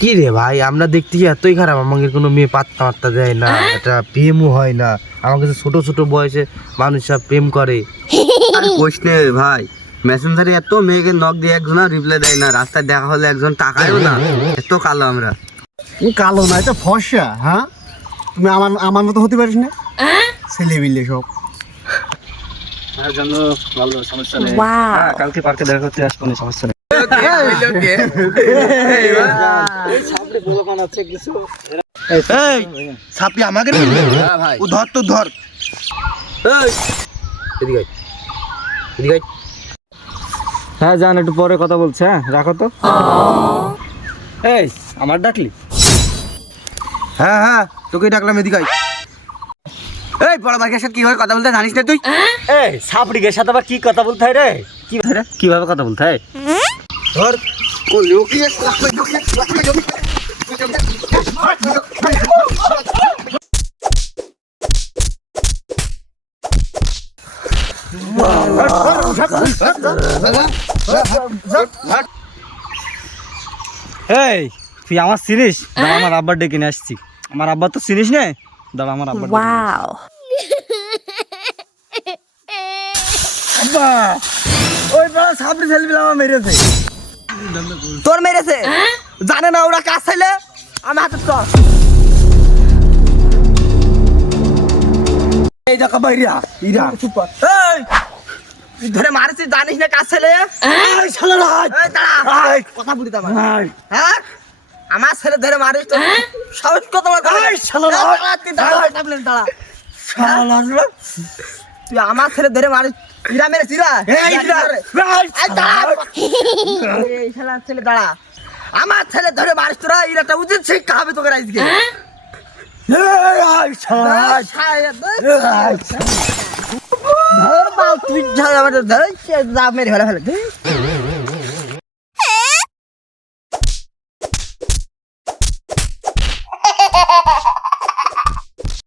কি রে ভাই, আমরা দেখতে কি এতই খারাপ? আমাকে কোনো মেয়ে পাত্তা মাত্তা দেয় না, এটা প্রেমও হয় না। আমার কাছে ছোট ছোট বয়সে মানুষ সব প্রেম করে। আর কোশ নে ভাই, মেসেঞ্জারে এত মেয়েকে নক দিয়ে একজন রিপ্লাই দেয় না, রাস্তায় দেখা হলে একজন তাকায়ও না। এত কালো আমরা। তুমি কালো না, এটা ফর্সা। হ্যাঁ, তুমি আমার আমার মতো হতে পারিস না। ছেলে বিলে সব জন্য ভালো, সমস্যা নেই। কালকে পার্কে দেখা করতে আসবো না, সমস্যা নেই। সাপি আমাকে নিয়ে ভাই ও ধর তো ধর। এদিকে আয়, এদিকে আয়। হ্যাঁ জান, একটু পরে কথা বলছে। হ্যাঁ রাখো তো। এই আমার ডাকলি? হ্যাঁ হ্যাঁ, তোকে ডাকলাম, এদিকে আয়। এই বড় ভাইয়ের সাথে কিভাবে কথা বলতে জানিস না তুই? এই সাপড়িকের সাথে আবার কি কথা বলতে হয় রে? কি রে, কিভাবে কথা বলতে হয়? ধর। ও লোকি এই তুই আমার চিনিস? দাঁড়া, আমার আব্বার ডেকে নিয়ে আসছি। আমার আব্বা তো চিনিস না? দাঁড়া, আমার আব্বার ডেকে নিয়ে আসছি। আব্বা, ওই বড় সাপড়ি ছেলেগুলো আমার মেরেছে। তোর মেরেছে? জানে না ওরা কাজ ছেলে? আমি হাতে তো এই দেখো বাইরা ইরা চুপ কর। এই তুই ধরে মারিস, জানিস না কাজ ছেলে? এই শালার হাত। এই দাঁড়া, এই কথা বলি তো আমার। এই হ্যাঁ, আমার ছেলে ধরে মারিস তো? সাহস কত বড়? এই শালার হাত। দাঁড়া, শালার তুই আমার ছেলে ধরে মারিস? ইরা মেরেছ? ইরা? এই ইরা। এই দাঁড়া, এই শালার ছেলে দাঁড়া। আমার ছেলে ধরে মারিস তোরা? ইরাটা উচিত শিক্ষা হবে তোকে আজকে। এই শালার ধর বাল, তুই ধর আমাদের ধর, যা মেরে ফেলে ফেলে।